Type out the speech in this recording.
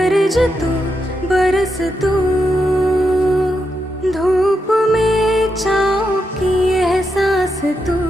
गरज तू, बरस तू, धूप में छाँव की एहसास तू।